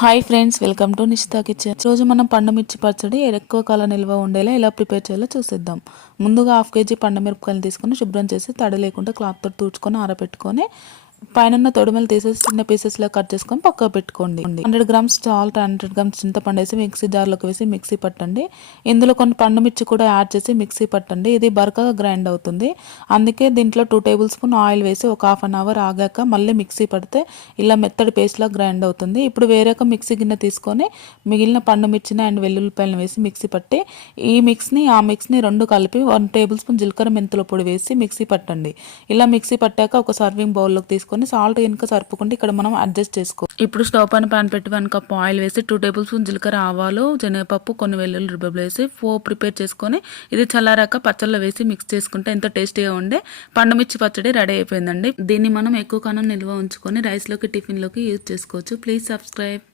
Hi friends, welcome to Nishita kitchen. రోజు మనం పండు మిర్చి పచ్చడి ఎక్కువ కాలం నిల్వ ఉండేలా ఎలా ప్రిపేర్ చేయాలో చూసేద్దాం. ముందుగా 1/2 kg పండు మిరపకాయలు తీసుకొని శుభ్రం చేసి తడి లేకుండా క్లాత్తో తుడుచుకొని ఆరబెట్టుకొని పైన తొడిమలు తీసేసి చిన్న పీసెస్లో కట్ చేసుకొని పక్కకు పెట్టుకోండి. 100 grams సాల్ట్, 100 grams చింతపండు వేసి మిక్సీ జార్లోకి వేసి మిక్సీ పట్టండి. ఇందులో కొన్ని పండు మిర్చి కూడా యాడ్ చేసి మిక్సీ పట్టండి. ఇది బరకగా గ్రైండ్ అవుతుంది. అందుకే దీంట్లో 2 tablespoon ఆయిల్ వేసి ఒక 1/2 an hour ఆగాక మళ్ళీ మిక్సీ పడితే ఇలా మెత్తడి పేస్ట్లా గ్రైండ్ అవుతుంది. ఇప్పుడు వేరొక మిక్సీ గిన్నె తీసుకొని మిగిలిన పండు మిర్చిని అండ్ వెల్లుల్లిపాయలను వేసి మిక్సీ పట్టి ఈ మిక్స్ని రెండు కలిపి 1 tablespoon జీలకర్ర మెంతుల పొడి వేసి మిక్సీ పట్టండి. ఇలా మిక్సీ పట్టాక ఒక సర్వింగ్ బౌల్లోకి తీసుకొని సాల్ట్ కనుక సరిపోకుండా ఇక్కడ మనం అడ్జస్ట్ చేసుకో. ఇప్పుడు స్టవ్ పైన పాన్ పెట్టి 1 cup ఆయిల్ వేసి 2 tablespoon జీలకర్ర, ఆవాలు, శనగపప్పు, కొన్ని వెల్లుల్లి రుబ్బలు వేసి ప్రిపేర్ చేసుకొని ఇది చల్లారాక పచ్చళ్ళలో వేసి మిక్స్ చేసుకుంటే ఎంతో టేస్టీగా ఉండే పండుమిర్చి పచ్చడి రెడీ అయిపోయిందండి. దీన్ని మనం ఎక్కువ కాలం నిల్వ ఉంచుకొని రైస్లోకి, టిఫిన్లోకి యూజ్ చేసుకోవచ్చు. Please subscribe.